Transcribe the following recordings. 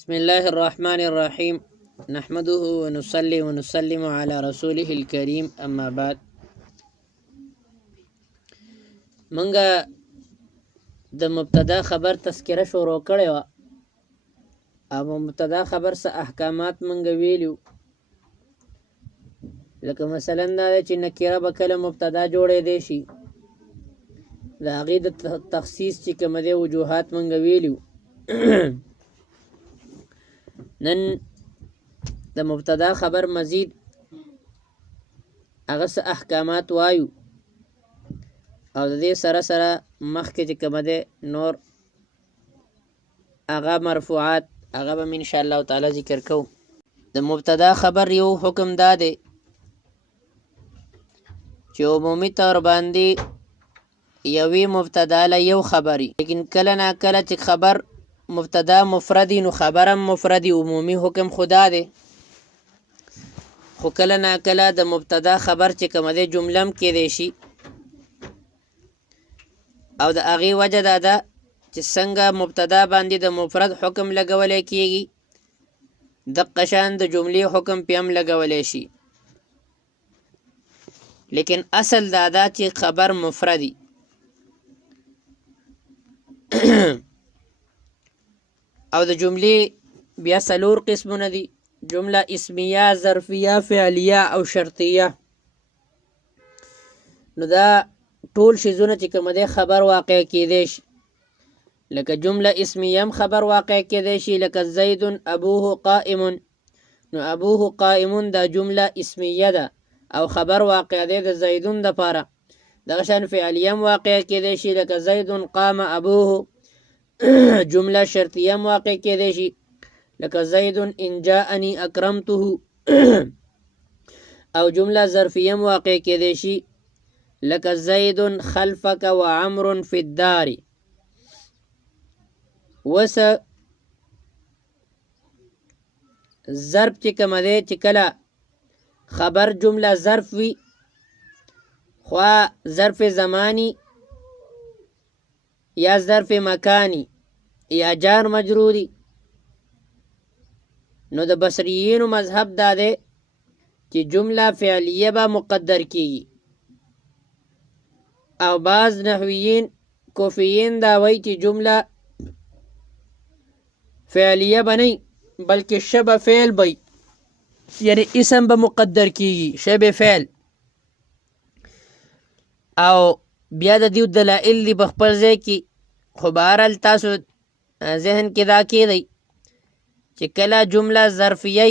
بسم الله الرحمن الرحيم نحمده ونصلي ونسلم على رسوله الكريم اما بعد. منګه د مبتدا خبر تذکره شروع کړې و او مبتدا خبر څه احکامات منګه ویلو، لکه مثلا دا چې نکره به کله مبتدا جوړې دی شي، د هغې د تخصیص چې کوم دی وجوهات منګه ویلو. نن د مبتدا خبر مزید هغه څه احکامات وایو او د دې سره سره مخکې چې کوم دی نور هغه مرفوعات هغه به ان شاء الله تعالی ذکر کوو. د مبتدا خبر یو حکم دا دی چې عمومي طور باندې یوې مبتدا له یو خبري، لیکن کله نا کله چې خبر مبتدا مفردی نو خبرم مفردی، عمومی حکم خدا دی. خو کله نا کله د مبتدا خبر چې کوم دی جملم کېدی شي او د هغې وجه دا ده چې څنګه مبتدا باندې د مفرد حکم لګولی کېږي دقه شان د جملې حکم پې هم لګولی شي، لیکن اصل دا ده چې خبر مفردی. او د جملې بیا څلور قسمونه دي: جمله اسمیه، ظرفیه، فعلیه او شرطیه. نو دا ټول شیزونه چې کوم دی خبر واقع کېدی شي، لکه جمله اسمیه هم خبر واقع کېدی شي، لکه زید ابوه قائم. نو ابوه قائم دا جمله اسمیه ده او خبر واقع دی د زیدون دپاره. دغه شان فعلیه هم واقع کېدی شي، لکه زید قام ابوه. جمله شرطیه هم واقع کېدی شي، لکه زید ان جاءني اکرمته. او جمله ظرفیه هم واقع کېدی شي، لکه زید خلفک وعمر فی الدار. وس ظرف چې کوم دی چې کله خبر جمله ظرف وي، خوا ظرف زمانی یا ظرف مکانی یا جار مجروری، نو د بصریینو مذهب دا دی چې جمله فعلیه به مقدر کیږي، او بعض نحویین کوفیین دا وایي چې جمله فعلیه به نه بلکې شبه فعل به، یعنی اسم به مقدر کیږي، شبه فعل. او بیا د دیو دلائل دی په خپل ځای کې، خو بهرحال تاسو ذهن کې دا کېدی چې کله جمله ظرفیه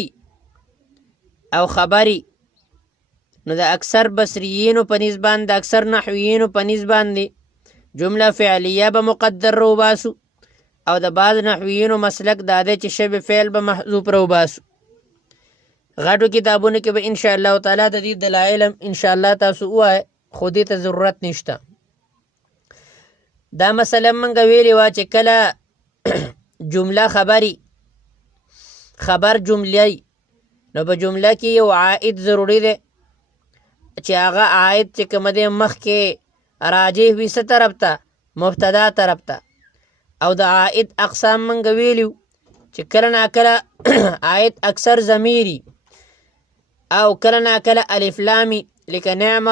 او خبري، نو د اکثر بصریینو په نسبت باندې د اکثر نحویینو په نسبت باندې جمله فعلیه به مقدر روباسو، او د بعض نحویینو مسلک دا دی چې شبه فعل به محذوف روباسو. غټو کتابونو کې به ان شاء الله تعالی د دې دلایل هم ان شاء الله تاسو ووایئ، خو دې ته ضرورت نشته. دا مثلا منګه ویلې وه چې کله جمله خبري خبر جمله، نو په جمله کې یو عائد ضروري دی چې هغه عائد چې کوم دی مخکې راجع وي څه طرف ته؟ مبتدا طرف ته. او د عائد اقسام منګه ویلو چې کله ناکله عائد اکثر ضمیري او کله ناکله الف لامي، لکه نعم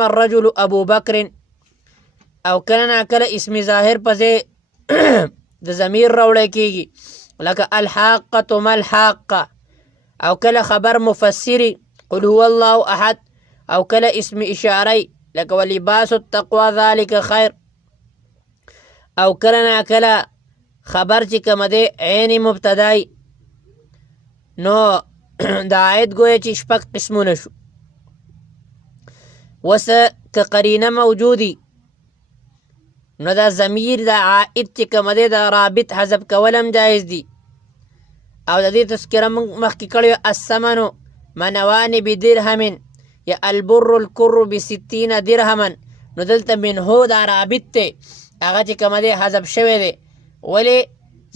الرجل ابو بکر. او کله ناکله اسم ظاهر په ځای د ضمیر راوړی کېږي، لکه الحاقة ما الحاقة. او کله خبر مفسری قل هو الله احد. او کله اسم اشاری لکه ولباس التقوى ذلك خیر. او کله ناکله خبر چې کوم دی عین مبتدای، نو د عاید گویا چې شپږ قسمونه شو. وس که قرینه موجودی، نو دا ضمیر د عائد چې کوم دی د رابط حذف کول هم جایز دي. او د دې تذکره موږ مخکې کړې الثمن منوان بدرهم یا البر الکر ب60 درهما. نو دلته منهو دا رابط دی، هغه چې کوم دی حذف شوی دی. ولې؟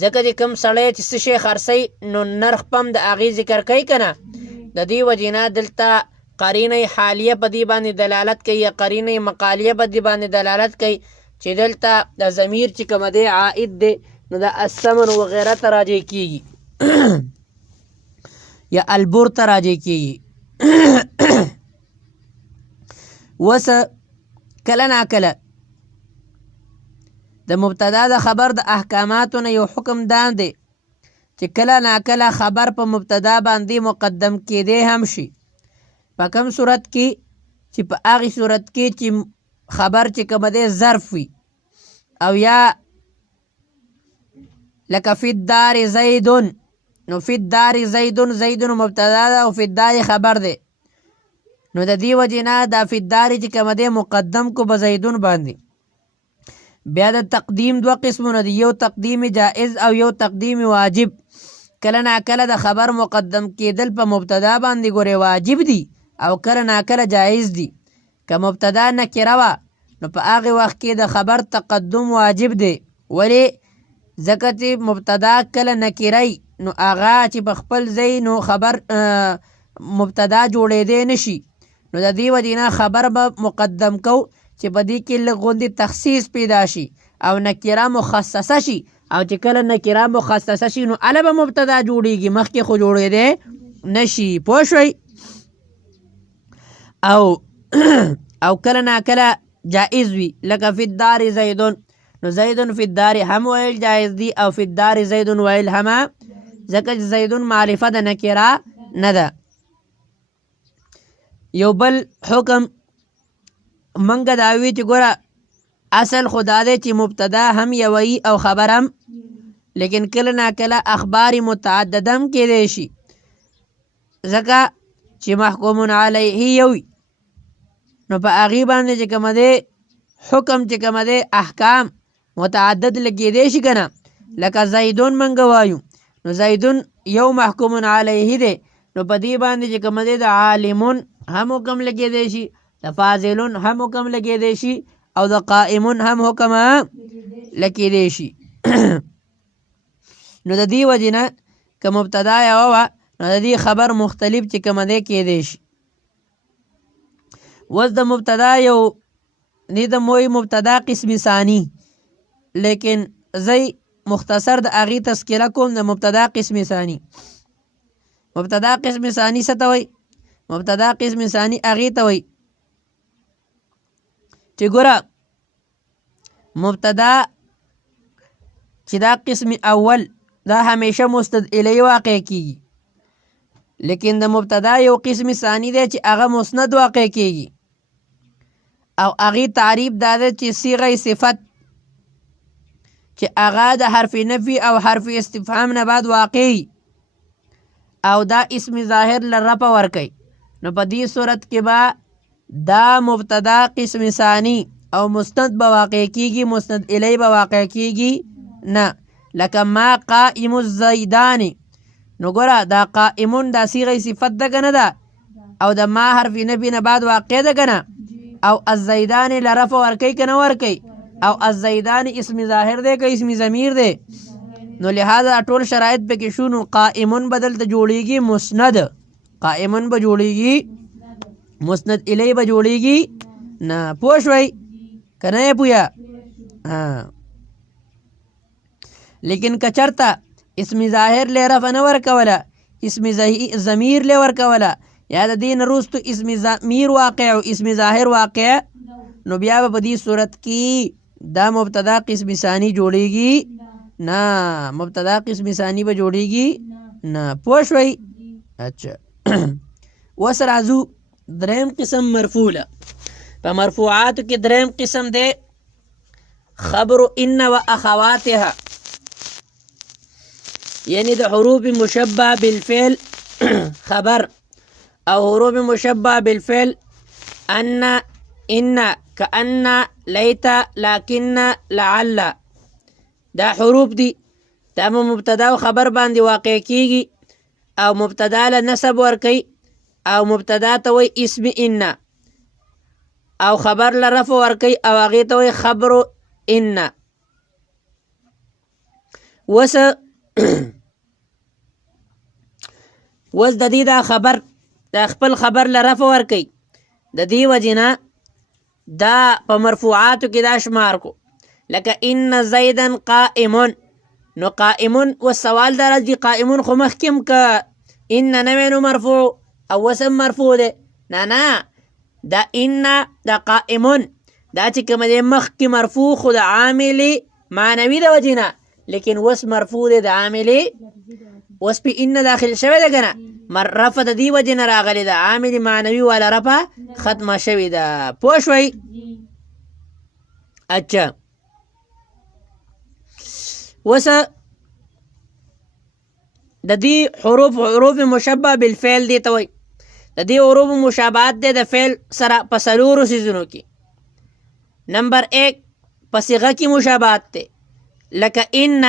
ځکه چې کوم سړی چې څه شی خرڅوي نو نرخ پم د هغې ذکر کوي که نه، د دې وجې نه دلته قرینه حالیه په دې باندې دلالت کوي یا قرینه مقالیه په دې باندې دلالت کوي چې دلته د ضمیر چې کوم دی عائد دی نو دا الثمن وغیره ته راجع کیږي یا البر ته راجع کیږي. وس کله ناکله د مبتدا د خبر د احکاماتو نه یو حکم دا دی چې کله ناکله خبر په مبتدا باندې مقدم کېدی هم شي. په کوم صورت کې چې په هغې صورت کې چې خبر چې کوم دی ظرف وي او یا لکه فی الدار زیدون، نو فی الدار زیدون، زیدون مبتدا ده او فی الدار خبر دی، نو د دې وجې نه دا فی الدار چې کوم دی مقدم کو په زیدون باندې. بیا د تقدیم دوه قسمونه دي، یو تقدیم جائز او یو تقدیم واجب. کله ناکله د خبر مقدم کېدل په مبتدا باندې ګورې واجب دي او کله ناکله جایز دي. که مبتدا نکره وه نو په هغې وخت کې د خبر تقدم واجب دی. ولې؟ ځکه چې مبتدا کله نکری نو هغه چې په خپل ځای نو خبر مبتدا جوړېدی نشي، نو د دې وجې نه خبر به مقدم کو چې په دې کې لږ غوندې تخصیص پیدا شي او نکره مخصصه شي، او چې کله نکره مخصصه شي نو هله به مبتدا جوړېږي، مخکې خو جوړېدی نشي. پوه شوئ؟ او کله ناکله جائز وي، لکه فی الدار زیدون، نو زیدون فی الدار هم ویل جایز دی او فی الدار زیدون ویل هم، ځکه چې زیدون معرفه د نکره نه ده. یو بل حکم منګه دا وي چې ګوره اصل خو دا دی چې مبتدا هم یوی او خبر هم، لیکن کله ناکله اخبار متعدد هم کېدی شي، ځکه چې محکوم علیه یوي نو په هغې باندې چې کومه دی حکم چې کومه دی احکام متعدد لګېدی شي که نه. لکه زیدون منګه وایو نو زیدون یو محکوم علیه دی، نو په دې باندې چې کومه دی د عالمون هم حکم لګېدی شي، د فاضلون هم حکم لګېدی شي او د قائمون هم حکم لګېدی شي. نو د دې وجې نه که مبتدا یوه وه نو د دې خبر مختلف چې کومه دی کېدی شي. اوس د مبتدا یو دې ته موی مبتدا قسم ثانی، لیکن زی مختصر د هغې تذکره کوم د مبتدا قسم ثانی. مبتدا قسم ثانی څه ته وایي؟ مبتدا قسم ثانی هغې ته وایي چې ګوره مبتدا چې دا قسم اول دا همیشه مستند الیه واقع کیږي، لیکن د مبتدا یو قسم ثانی دی چې هغه مسند واقع کیږي او هغې تعریف دا ده چې صیغه صفت چې هغه د حرف نفی او حرف استفهام نه بعد واقعي او دا اسم ظاهر له رفع ورکوي، نو په دې صورت کې به دا مبتدا قسم ثانی او مسند به واقع کیږي، مسند الی به واقع کیږي نه. لکه ما قائم الزیدان، نو ګوره دا قائمون دا صیغه صفت ده که نه ده او د ما حرف نفی نه بعد واقع ده که نه، او الزیدان له رفع ورکوي که نه ورکوي، او الزیدان اسم ظاهر دی که اسم ضمیر دی، نو لہذا ټول شرایط پکې شو، نو قائمون بدل ته جوړیږي مسند، قائمون به جوړیږي مسند الی به جوړیږي نه. پوه شوئ که نه یې پویا؟ لیکن که چرته اسم ظاهر له رفع نه ورکوله، اسم ضمیر له ورکوله، یا د دې نه وروستو اسم ضمیر واقع او اسم ظاهر واقع، نو بیا به په دې صورت کې دا مبتدا قسم ثانی جوړیږي نه، مبتدا قسم ثانی به جوړیږي نه. پوه شوئ؟ اچھا اوس راځو دریم قسم مرفوع له. په مرفوعاتو کې دریم قسم دی خبر ان و اخواتها، یعنی د حروف مشبه بالفعل خبر او حروف مشبه بالفعل ان، ان، کأن، لیت، لکن، لعل، دا حروف دي دا مبتدا او خبر باندې واقع کیږي او مبتدا له نسب ورکوي او مبتدا ته وایي اسم ان او خبر له رفع ورکوي او هغې ته وایي خبر ان. اوس د دې دا خبر دا خپل خبر له رفع ورکوي، د دې وجې نه دا په مرفوعاتو کې دا شمار کو، لکه ان زیدن قائمون، نو قائمون و سوال دا راځي قائمون خو مخکم که ان نوی نو مرفوع او وسم مرفوع ده نه دا ان دا قائمون دا چې کوم دی مخکې مرفوع خو د عامل معنوي د وجې نه لیکن وس مرفوع دی د عامل وس پې ان داخل شوی ده که نه رفع د دې وجې نه راغلی ده عامل معنوي والا رفع ختمه شوې ده پوه شوئ اچھا وس د دې حروف مشبه بالفعل دی ته وایي د دې حروف مشابهت دی د فعل سره په څلورو څیزونو کې نمبر 1 په صیغه کې مشابهت دی لکه ان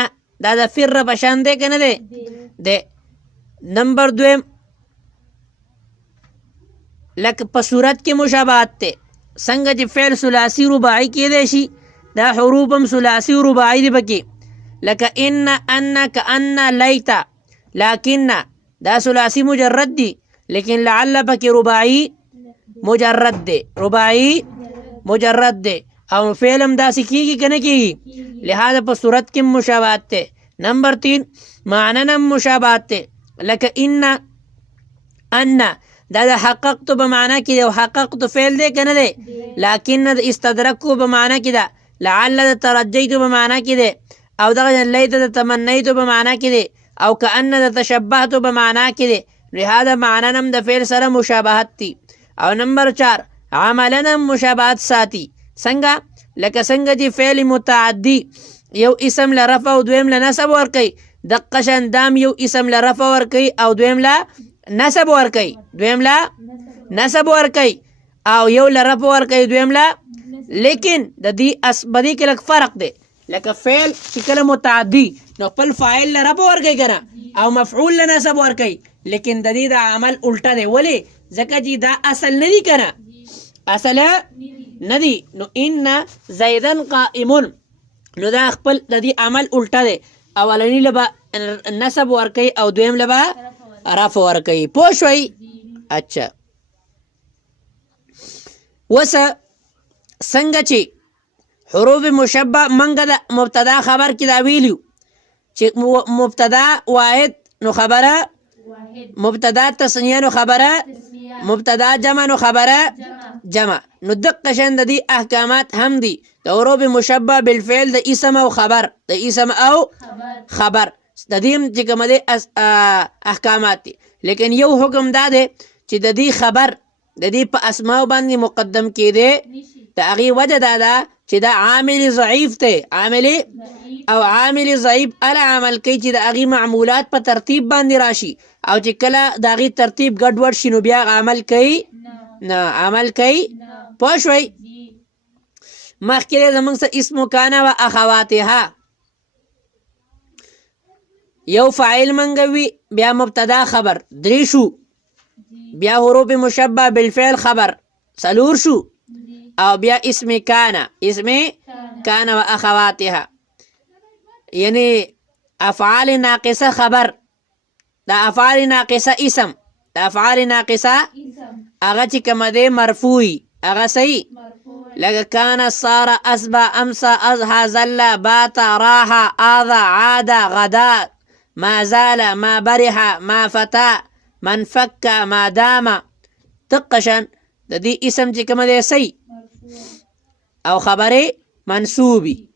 دا د فر په شان دی که نه دی نمبر 2 لکه په صورت کې مشابهت دی څنګه چې فعل ثلاثي رباعي کېدی شي دا حروف هم ثلاثي رباعي دی پکې لکه ان کأن لیت لكن دا ثلاثي مجرد دی لیکن لعل پکې رباعي مجرد دی رباعي مجرد دی او فعل هم داسې کېږي که نه کېږي لہذا په صورت کې مشابهت دی نمبر 3 معنن هم مشابهت دی لکه ان دا د حققت په معنا کې دی او حققت فعل دی که نه دی لكن د استدرکو په معنا کې ده لعل د ترجیت په معنا کې دی او دغه لیت د تمنیت په معنا کې دی او کأن د تشبهت په معنا کې دی لهذا معنن هم د فعل سره مشابهت دی او نمبر 4 عملن هم مشابهت ساتي څنګه لکه څنګه چې فعل متعدي یو اسم له رفع او دویم له نصب ورکوي دقه شان دام یو اسم له رفع ورکوي او دویم له نصب ورکوي او یو له رفع ورکوي دویم له لیکن د دې بدی کې لږ فرق دی لکه فعل چې کله متعدي نو خپل فاعل له رفع ورکوي که نه او مفعول له نصب ورکوي لیکن د دې د عمل الټه دی ولې ځکه چې دا اصل نه دی که نه اصل نه دی نو ان زیدن قائمون نو دا خپل د دې عمل الټه دی اولنی له به نصب ورکوي او دویم له به رفع ورکوي پوه شوئ اچھا وسه څنګه چې حروف مشبه منګه د مبتدا خبر کې دا ویلیو چې مبتدا واحد نو خبره مبتدا تسنیه نو خبره مبتدا جمع نو خبره جمع نو دقه شان د دې احکامات هم دي د حروف مشبه بالفعل د اسم او خبر د دې چې کوم دي احکامات دي لیکن یو حکم دا دی چې د دې خبر د دې په اسماء باندې مقدم کېده د هغې وجه دا ده چې دا عامل ضعیف دی عامل ضعیف اله عمل کوي چې د هغې معمولات په ترتیب باندې راشي او چې کله د هغې ترتیب ګډوډ شي نو بیا عمل کوي پوه شوئ مخکې دی زموږ څه اسم کان و اخواتها یو فاعل منګوي بیا مبتدا خبر 3 شو بیا حروف مشبه بالفعل خبر 4 شو او بیا اسم کان و اخواتها یعنی افعال ناقصه خبر دا افعال ناقصه اسم دا افعال ناقصه هغه چې کوم دی مرفوعي هغه صحیح لکه کان صار اصبح امسى اضحى زل بات راح آذى عاد غدا ما زال ما برح ما فتا من فك ما دام تقشن د دې اسم چې کوم دی صحیح او خبره منصوبي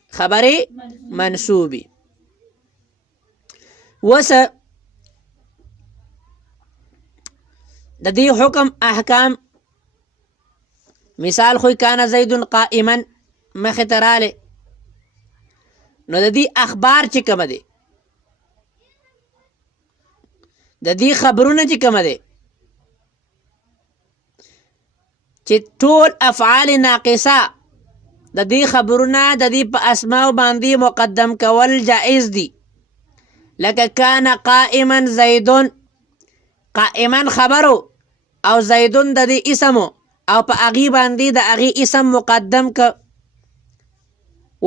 وسه د دې حکم احکام مثال خو کان زید قائما مخې ته رالی نو د دې اخبار چې کوم دی د دې خبرونه چې کوم دی چې ټول افعال ناقصه د دې خبرونه د دې په اسماء باندې مقدم کول جائز دي لکه کان قائما زیدون قائما خبرو او زیدون د دې اسمو او په هغې باندې د هغې اسم مقدم که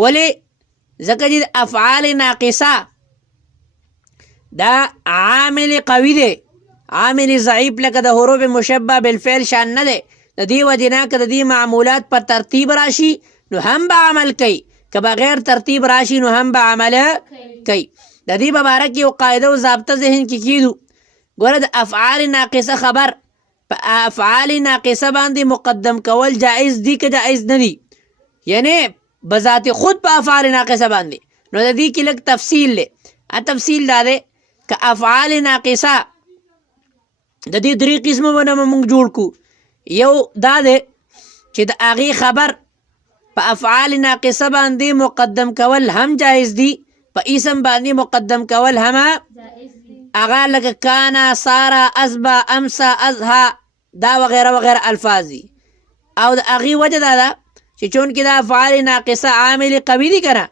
ولې ځکه چې افعال ناقصه دا عامل قوي دی عامل ضعیف لکه د حروف مشبه بالفعل شان نه دی د دې وجې نه که د دې معمولات په ترتیب راشي نو هم به عمل کوي که بغیر ترتیب راشي نو هم به عمل کوي د دې په باره کې یو قاعده او ضابطه ذهن کې کیدو. ګوره د افعال ناقصه خبر په افعال ناقصه باندې مقدم کول جائز دي که جائز نه دي؟ یعنی بذات خود په افعال ناقصه باندې. نو د دې کې لږ تفصیل دی. تفصیل دا دی که افعال ناقصه د دې درې قسمونه موږ جوړ کړو. یو دا دی چې د هغې خبر په افعال ناقصه باندې مقدم کول هم جائز دي، په اسم باندې مقدم کول هم هغه لکه کانا، سارا، ازبا، امسا، ازها دا وغیره وغیره الفاظ دي. او د هغې وجه دا ده چې چونکې دا افعال ناقصه عامل قوي دي که نه،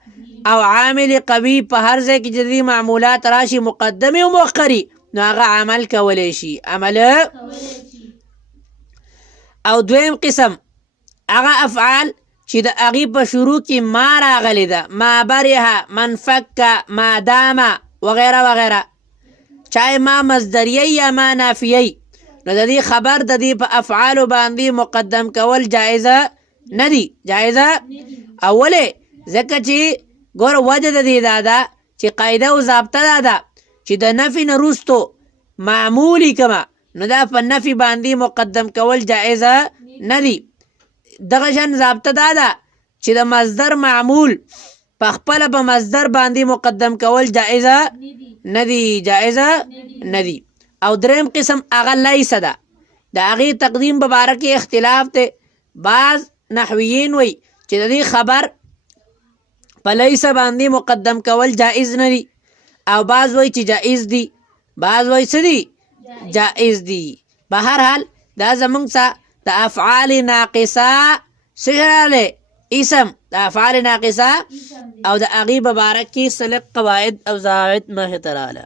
او عامل قوي په هر ځای کې چې د معمولات راشي مقدمې او مؤخرې، نو هغه عمل کولی شي، عمل. او دویم قسم هغه افعال چې د هغې په شروع کې ما راغلی ده، ما بریه، من فکه، ما دامه وغیره وغیره، چاہے ما مصدریه یا ما نافیه، نو د دې خبر د دې په افعالو باندې مقدم کول جایزه نه دي، جایزه. اولې ځکه چې ګوره وجه د دې دا ده چې قاعده او ضابطه دا ده چې د نفي نه وروستو معمولي کمه، نو دا په نفي باندې مقدم کول جایزه نه دي. دغه شان ضابطه دا ده چې د مصدر معمول په خپله په مصدر باندې مقدم کول جایزه نه دي، جایزه نه دي. او دریم قسم هغه لیسه ده، د هغې تقدیم په باره کې اختلاف دی. بعض نحویین وی چې د دې خبر په لیسه باندې مقدم کول جایز نه دي، او بعض وی چې جایز دي، بعض وی څه دي؟ جایز دي. په هر حال دا زمونږ څه د افعال ناقصه څه راغلی؟ اسم د افعال ناقصه، او د هغې په باره کې څه لږ قواعد او ضوابط مخې ته راغله.